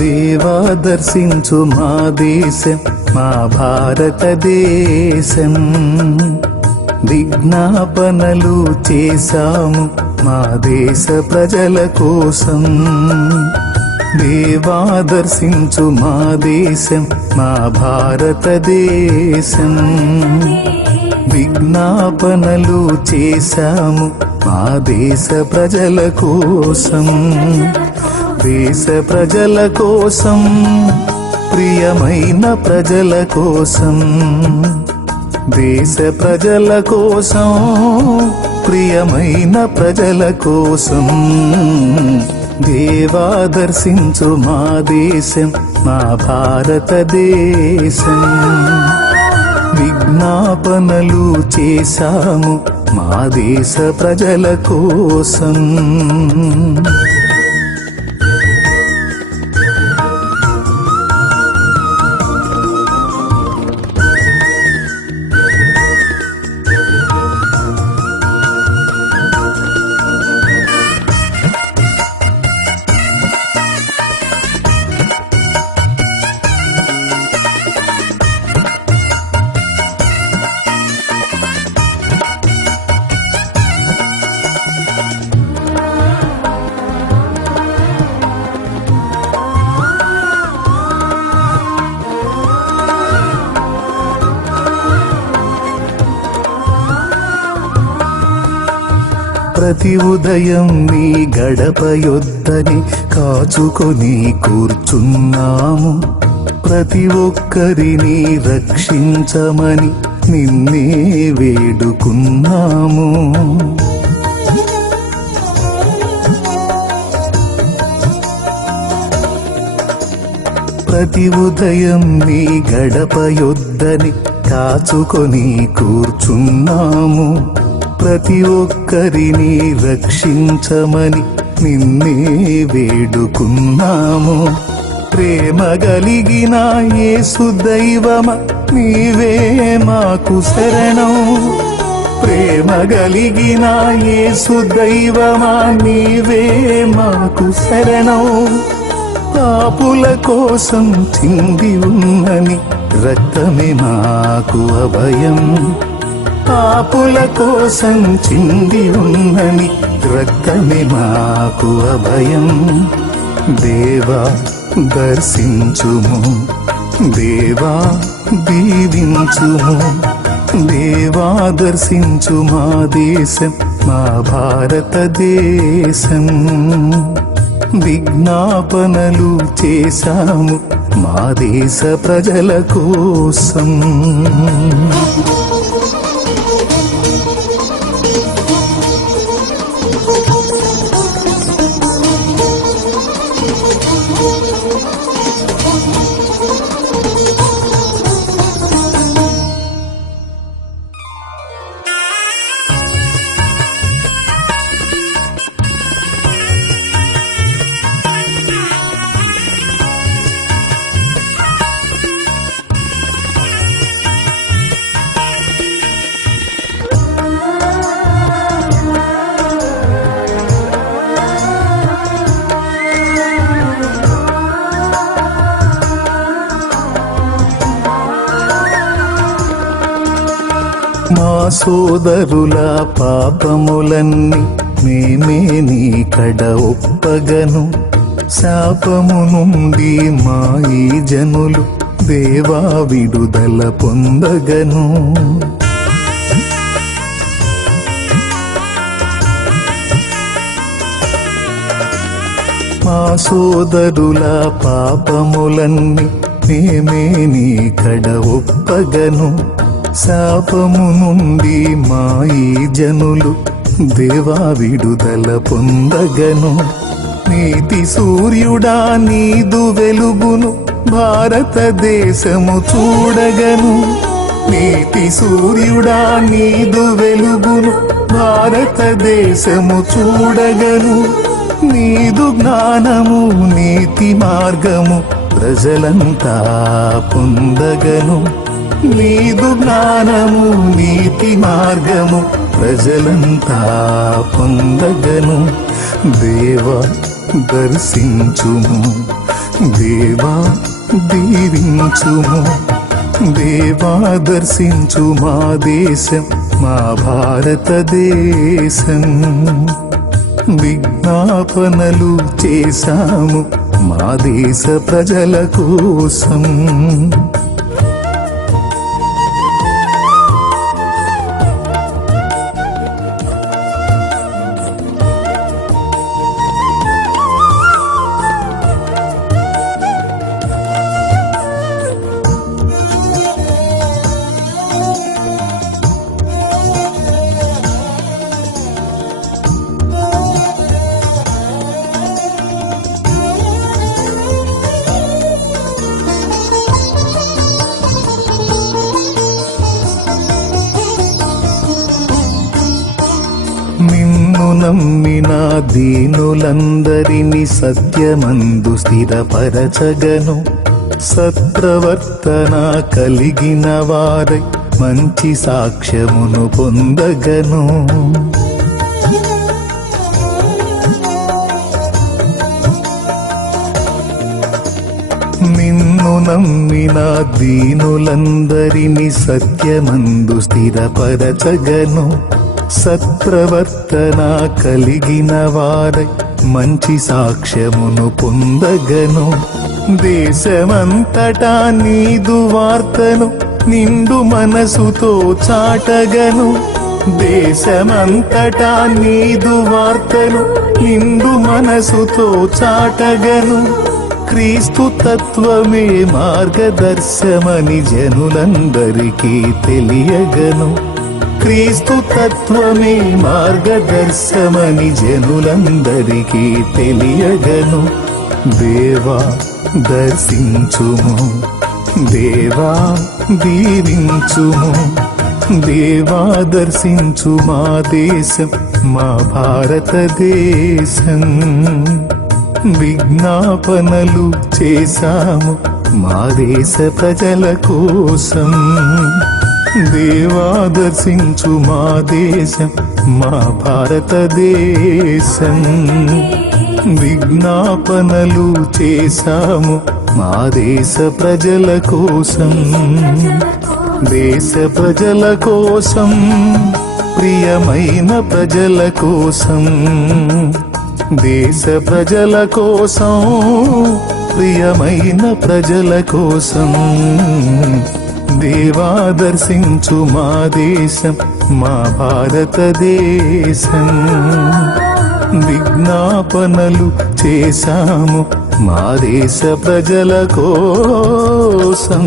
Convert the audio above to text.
దేవా దర్శించు మా దేశం మా భారతదేశం. విజ్ఞాపనలు చేశాము మా దేశ ప్రజల కోసం. దేవా దర్శించు మా దేశం మా భారతదేశం. విజ్ఞాపనలు చేశాము మా దేశ ప్రజల కోసం. దేశ ప్రజల కోసం, ప్రియమైన ప్రజల కోసం. దేశ ప్రజల కోసం, ప్రియమైన ప్రజల కోసం. దేవా దర్శించు మా దేశం మా భారతదేశం. విజ్ఞాపనలు చేశాము మా దేశ ప్రజల కోసం. ప్రతి ఉదయం నీ గడప యొద్దని కాచుకొని కూర్చున్నాము. ప్రతి ఒక్కరిని రక్షించమని నిన్నే వేడుకున్నాము. ప్రతి ఉదయం నీ గడప యొద్దని కాచుకొని కూర్చున్నాము. ప్రతి ఒక్కరిని రక్షించమని నిన్నే వేడుకున్నాము. ప్రేమ కలిగిన యేసు దైవమా నీవే మాకు శరణం. ప్రేమ కలిగిన యేసు దైవమా నీవే మాకు శరణం. పాపుల కోసం చింది ఉన్నని రక్తమే మాకు అభయం. పాపుల కోసం చింది ఉన్నని రక్తమే మాకు అభయం. దేవా దర్శించుము, దేవా దీవించుము. దేవా దర్శించు మా దేశం మా భారతదేశం. విజ్ఞాపనలు చేశాము మా దేశ ప్రజల కోసం. మా సోదరుల పాపములన్నీ మేమే నీ కడ ఒప్పగను. శాపము నుండి మా ఈ జనులు దేవా విడుదల పొందగను. మా సోదరుల పాపములన్నీ మేమే నీ కడ ఒప్పగను. శాపము నుండి మా ఈ జనులు దేవా విడుదల పొందగను. నీతి సూర్యుడా నీదు వెలుగును భారతదేశము చూడగను. నీతి సూర్యుడా నీదు వెలుగును భారతదేశము చూడగను. నీదు జ్ఞానము నీతి మార్గము ప్రజలంతా పొందగను. నీదు జ్ఞానము నీతి మార్గము ప్రజలంతా పొందగను. దేవా దర్శించుము, దేవా దీవించుము, దేవా దర్శించు మా దేశం, మా భారతదేశం. విజ్ఞాపనలు చేశాము మా దేశ ప్రజల కోసం. నిన్ను నమ్మిన దీనులందరినీ సత్యమందు స్థిరపరచగను, సత్ప్రవర్తన కలిగిన వారై మంచి సాక్ష్యమును పొందగను. నిన్ను నమ్మిన దీనులందరినీ సత్యమందు స్థిరపరచగను, సత్ప్రవర్తన కలిగిన వారై మంచి సాక్ష్యమును పొందగను. దేశమంతటా నీదు వార్తను నిండు మనసుతో చాటగను, దేశమంతటా నీదు వార్తను నిండు మనసుతో చాటగను. క్రీస్తు తత్వమే మార్గదర్శమని జనులందరికీ తెలియగను, క్రీస్తు తత్వమే మార్గదర్శమని జనులందరికీ తెలియగను. దేవా దర్శించుము, దేవా దీవించుము, దేవా దర్శించు మా దేశం, మా భారతదేశం. విజ్ఞాపనలు చేశాము మా దేశ ప్రజల కోసం. దేవా దర్శించు మా దేశం, మా భారతదేశం. విజ్ఞాపనలు చేశాము మా దేశ ప్రజల కోసం, దేశ ప్రజల కోసం, ప్రియమైన ప్రజల కోసం, దేశ ప్రజల కోసం, ప్రియమైన ప్రజల కోసం. దేవా దర్శించు మా దేశం, మా భారతదేశం. విజ్ఞాపనలు చేశాము మా దేశ ప్రజల కోసం.